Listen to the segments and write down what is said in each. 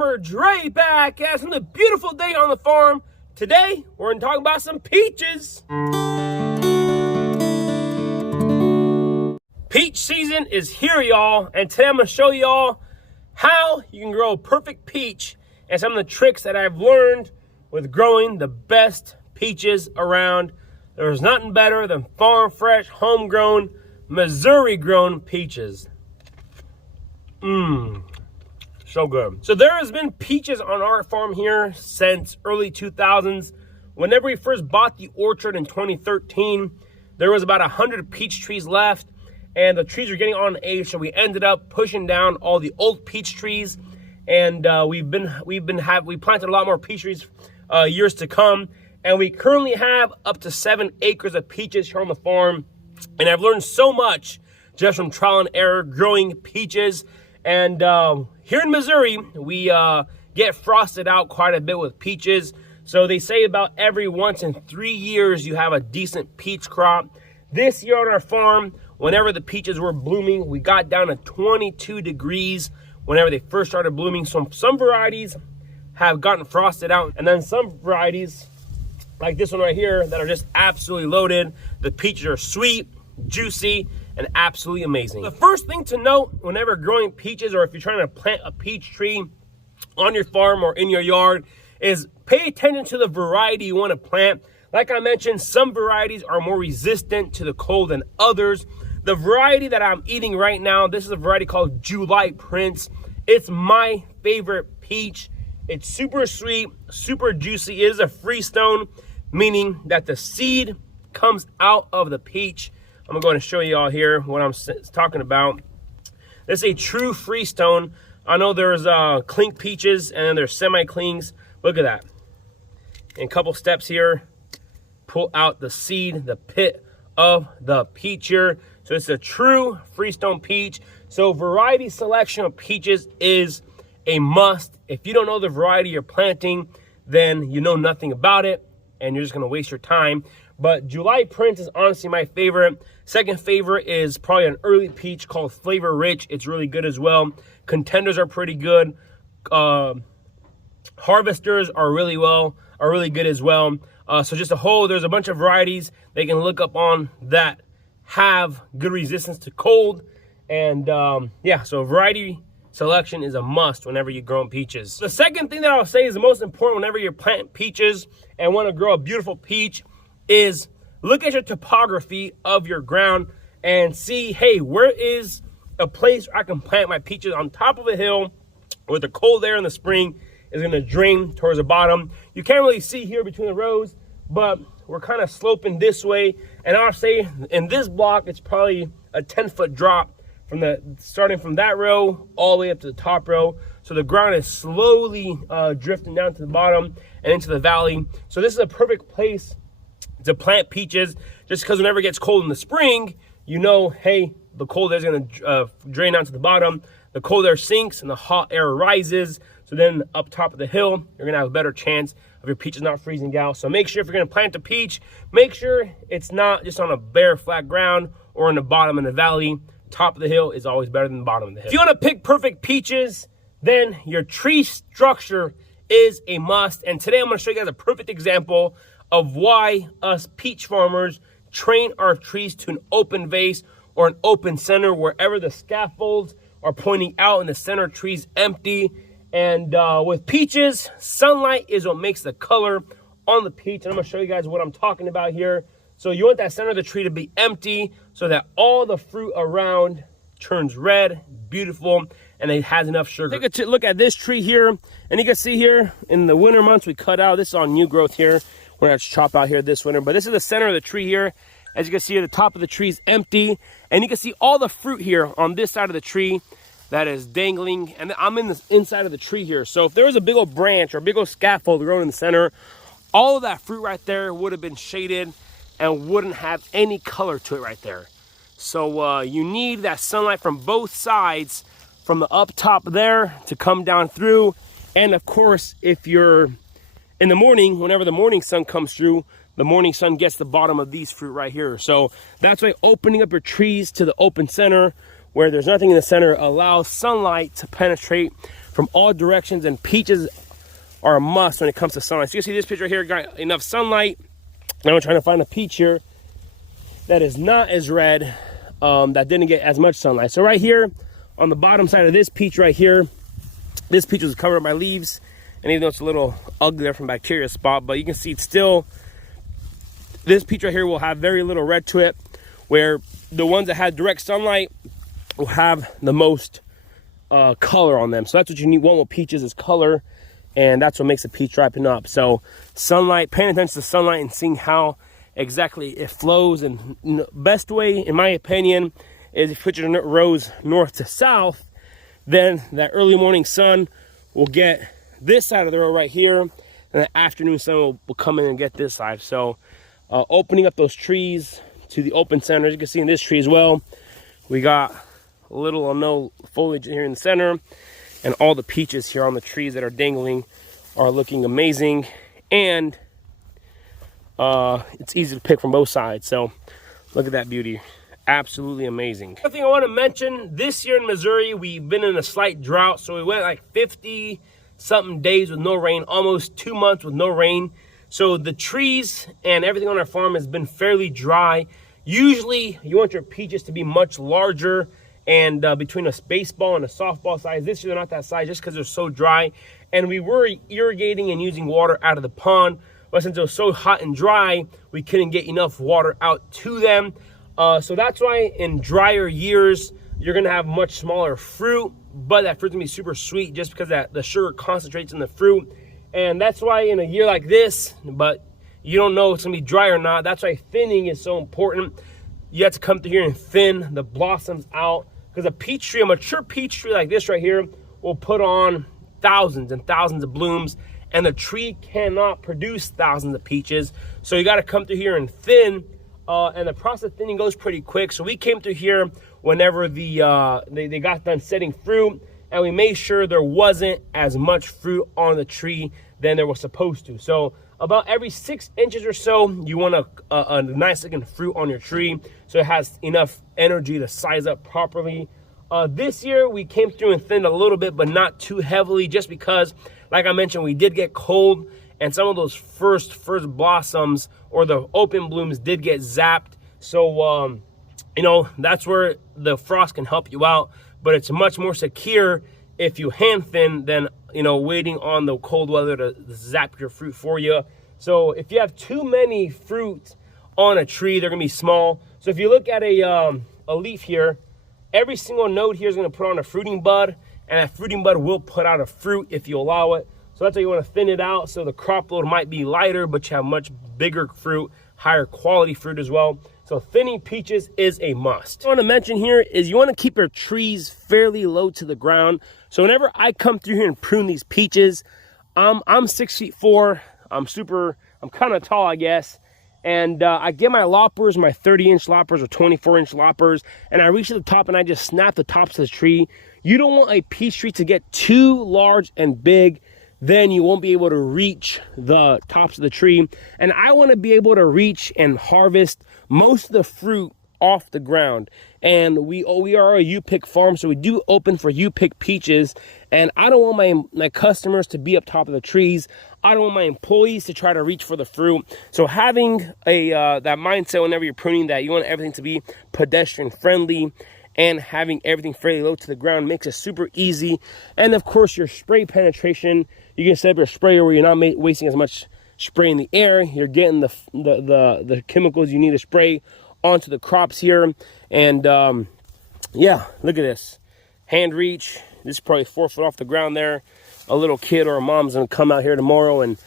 Farmer Dre back as another beautiful day on the farm. Today, we're going to talk about some peaches. Peach season is here, y'all, and today I'm going to show y'all how you can grow a perfect peach and some of the tricks that I've learned with growing the best peaches around. There's nothing better than farm fresh, homegrown, Missouri-grown peaches. So good. So there has been peaches on our farm here since early 2000s. Whenever we first bought the orchard in 2013, there was about 100 peach trees left, and the trees were getting on age, so we ended up pushing down all the old peach trees, and we planted a lot more peach trees years to come, and we currently have up to 7 acres of peaches here on the farm, and I've learned so much just from trial and error growing peaches. And here in Missouri, we get frosted out quite a bit with peaches. So they say about every once in 3 years, you have a decent peach crop. This year on our farm, whenever the peaches were blooming, we got down to 22 degrees whenever they first started blooming. So some varieties have gotten frosted out, and then some varieties, like this one right here, that are just absolutely loaded. The peaches are sweet, juicy, and absolutely amazing. The first thing to note whenever growing peaches, or if you're trying to plant a peach tree on your farm or in your yard, is pay attention to the variety you want to plant. Like I mentioned, some varieties are more resistant to the cold than others. The variety that I'm eating right now, this is a variety called July Prince. It's my favorite peach. It's super sweet, super juicy. It is a freestone, meaning that the seed comes out of the peach. I'm going to show you all here what I'm talking about. This is a true freestone. I know there's clink peaches and then there's semi-clinks. Look at that. In a couple steps here, pull out the seed, the pit of the peach here. So it's a true freestone peach. So variety selection of peaches is a must. If you don't know the variety you're planting, then you know nothing about it and you're just going to waste your time. But July Prince is honestly my favorite. Second favorite is probably an early peach called Flavor Rich. It's really good as well. Contenders are pretty good. Harvesters are really good as well. So just there's a bunch of varieties they can look up on that have good resistance to cold. And yeah, so variety selection is a must whenever you're growing peaches. The second thing that I'll say is the most important whenever you're planting peaches and want to grow a beautiful peach is look at your topography of your ground and see, hey, where is a place where I can plant my peaches? On top of a hill where the cold air in the spring is going to drain towards the bottom. You can't really see here between the rows, but we're kind of sloping this way. And I'll say in this block, it's probably a 10-foot drop from starting from that row all the way up to the top row. So the ground is slowly drifting down to the bottom and into the valley. So this is a perfect place to plant peaches, just because whenever it gets cold in the spring, you know, hey, the cold air is going to drain down to the bottom. The cold air sinks and the hot air rises. So then up top of the hill, you're going to have a better chance of your peaches not freezing out. So make sure if you're going to plant a peach, make sure it's not just on a bare flat ground or in the bottom of the valley. Top of the hill is always better than the bottom of the hill. If you want to pick perfect peaches, then your tree structure is a must. And today I'm going to show you guys a perfect example of why us peach farmers train our trees to an open vase or an open center wherever the scaffolds are pointing out and the center tree's empty. And with peaches, sunlight is what makes the color on the peach. And I'm going to show you guys what I'm talking about here. So you want that center of the tree to be empty so that all the fruit around turns red, beautiful, and it has enough sugar. Take a look at this tree here, and you can see here in the winter months we cut out. This is on new growth here. We're going to chop out here this winter, but this is the center of the tree here. As you can see, the top of the tree is empty, and you can see all the fruit here on this side of the tree that is dangling, and I'm in the inside of the tree here. So if there was a big old branch or a big old scaffold growing in the center, all of that fruit right there would have been shaded and wouldn't have any color to it right there. So you need that sunlight from both sides, from the up top there to come down through. And of course, if you're in the morning, whenever the morning sun comes through, the morning sun gets the bottom of these fruit right here. So that's why opening up your trees to the open center where there's nothing in the center allows sunlight to penetrate from all directions, and peaches are a must when it comes to sunlight. So you see this picture right here got enough sunlight. Now I'm trying to find a peach here that is not as red, that didn't get as much sunlight. So right here on the bottom side of this peach right here, this peach was covered by leaves, and even though it's a little ugly there from bacteria spot, but you can see it's still, this peach right here will have very little red to it, where the ones that had direct sunlight will have the most color on them. So that's what you need. One with peaches is color, and that's what makes a peach ripen up. So sunlight, paying attention to sunlight and seeing how exactly it flows. And best way, in my opinion, is if you put your rows north to south, then that early morning sun will get this side of the row right here, and the afternoon sun will come in and get this side. So opening up those trees to the open center, as you can see in this tree as well, we got little or no foliage here in the center, and all the peaches here on the trees that are dangling are looking amazing, and it's easy to pick from both sides. So look at that beauty, absolutely amazing. Another thing I want to mention, this year in Missouri we've been in a slight drought, so we went like 50 something days with no rain, almost 2 months with no rain. So the trees and everything on our farm has been fairly dry. Usually you want your peaches to be much larger, and between a baseball and a softball size. This year they're not that size just because they're so dry. And we were irrigating and using water out of the pond, but since it was so hot and dry, we couldn't get enough water out to them. So that's why in drier years, you're gonna have much smaller fruit, but that fruit's gonna be super sweet just because the sugar concentrates in the fruit. And that's why in a year like this, but you don't know if it's gonna be dry or not, that's why thinning is so important. You have to come through here and thin the blossoms out, because a peach tree, a mature peach tree like this right here, will put on thousands and thousands of blooms, and the tree cannot produce thousands of peaches. So you got to come through here and thin, and the process of thinning goes pretty quick. So we came through here whenever they got done setting fruit, and we made sure there wasn't as much fruit on the tree than there was supposed to. So about every 6 inches or so, you want a nice looking fruit on your tree, so it has enough energy to size up properly. This year we came through and thinned a little bit, but not too heavily, just because, like I mentioned, we did get cold, and some of those first blossoms or the open blooms did get zapped. So you know, that's where the frost can help you out, but it's much more secure if you hand thin than, you know, waiting on the cold weather to zap your fruit for you. So if you have too many fruit on a tree, they're gonna be small. So if you look at a leaf here, every single node here is gonna put on a fruiting bud, and that fruiting bud will put out a fruit if you allow it. So that's why you wanna thin it out, so the crop load might be lighter, but you have much bigger fruit, higher quality fruit as well. So thinning peaches is a must. What I want to mention here is you want to keep your trees fairly low to the ground. So whenever I come through here and prune these peaches, I'm 6'4". I'm kind of tall, I guess. And I get my loppers, my 30-inch loppers or 24-inch loppers, and I reach to the top and I just snap the tops of the tree. You don't want a peach tree to get too large and big, then you won't be able to reach the tops of the tree. And I want to be able to reach and harvest most of the fruit off the ground. And we are a U-pick farm, so we do open for U-pick peaches. And I don't want my customers to be up top of the trees. I don't want my employees to try to reach for the fruit. So having that mindset whenever you're pruning, that you want everything to be pedestrian friendly, and having everything fairly low to the ground makes it super easy. And of course, your spray penetration, you can set up your sprayer where you're not wasting as much spray in the air. You're getting the chemicals you need to spray onto the crops here. And yeah, look at this. Hand reach. This is probably 4 foot off the ground there. A little kid or a mom's gonna come out here tomorrow and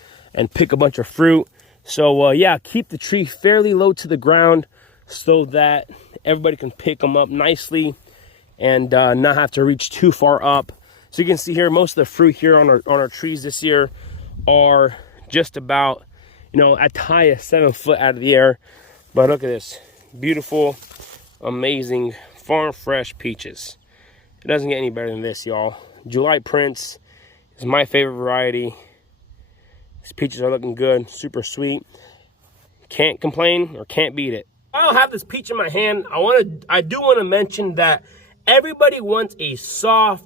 pick a bunch of fruit. So yeah, keep the tree fairly low to the ground so that everybody can pick them up nicely and not have to reach too far up. So you can see here, most of the fruit here on our trees this year are just about, you know, at high as 7 foot out of the air. But look at this, beautiful, amazing farm fresh peaches. It doesn't get any better than this, y'all. July Prince is my favorite variety. These peaches are looking good, super sweet. Can't complain or can't beat it. I don't have this peach in my hand. I do want to mention that everybody wants a soft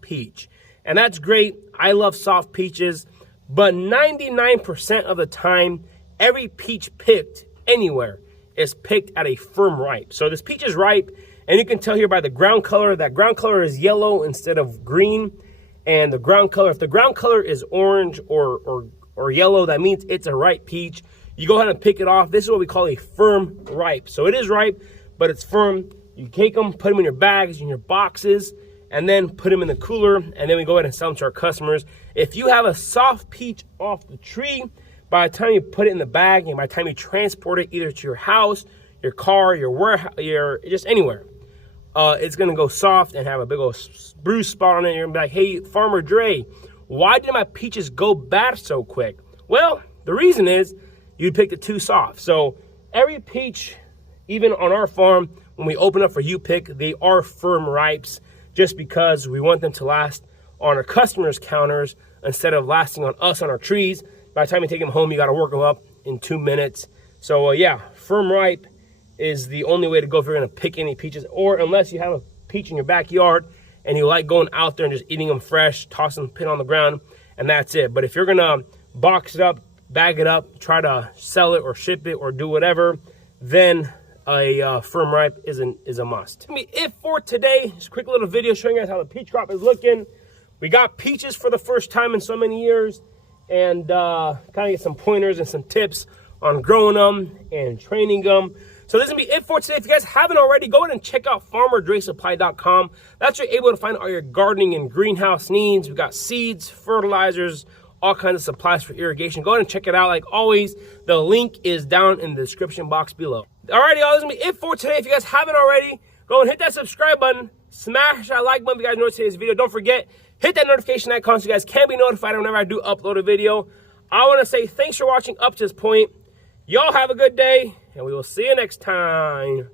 peach. and that's great. I love soft peaches, but 99% of the time, every peach picked anywhere is picked at a firm ripe. So this peach is ripe, and you can tell here by the ground color, that ground color is yellow instead of green. And the ground color, if the ground color is orange or yellow, that means it's a ripe peach. You go ahead and pick it off. This is what we call a firm ripe. So it is ripe, but it's firm. You take them, put them in your bags, in your boxes, and then put them in the cooler, and then we go ahead and sell them to our customers. If you have a soft peach off the tree, by the time you put it in the bag and by the time you transport it either to your house, your car, your warehouse, just anywhere, it's gonna go soft and have a big old bruise spot on it. You're gonna be like, hey, Farmer Dre, why did my peaches go bad so quick? Well, the reason is you picked it too soft. So every peach, even on our farm, when we open up for you pick, they are firm ripes just because we want them to last on our customers' counters instead of lasting on us on our trees. By the time you take them home, you gotta work them up in 2 minutes. So yeah, firm ripe is the only way to go if you're gonna pick any peaches, or unless you have a peach in your backyard and you like going out there and just eating them fresh, tossing the pin on the ground, and that's it. But if you're gonna box it up, bag it up, try to sell it or ship it or do whatever, then a firm ripe is a must. That's gonna be it for today. Just a quick little video showing you guys how the peach crop is looking. We got peaches for the first time in so many years, and kind of get some pointers and some tips on growing them and training them. So this is gonna be it for today. If you guys haven't already, go ahead and check out farmerdresupply.com. That's where you're able to find all your gardening and greenhouse needs. We've got seeds, fertilizers, all kinds of supplies for irrigation. Go ahead and check it out. Like always, the link is down in the description box below. Alrighty, y'all, this is gonna be it for today. If you guys haven't already, go and hit that subscribe button, smash that like button if you guys enjoyed today's video. Don't forget, hit that notification icon so you guys can be notified whenever I do upload a video. I want to say thanks for watching up to this point. Y'all have a good day, and we will see you next time.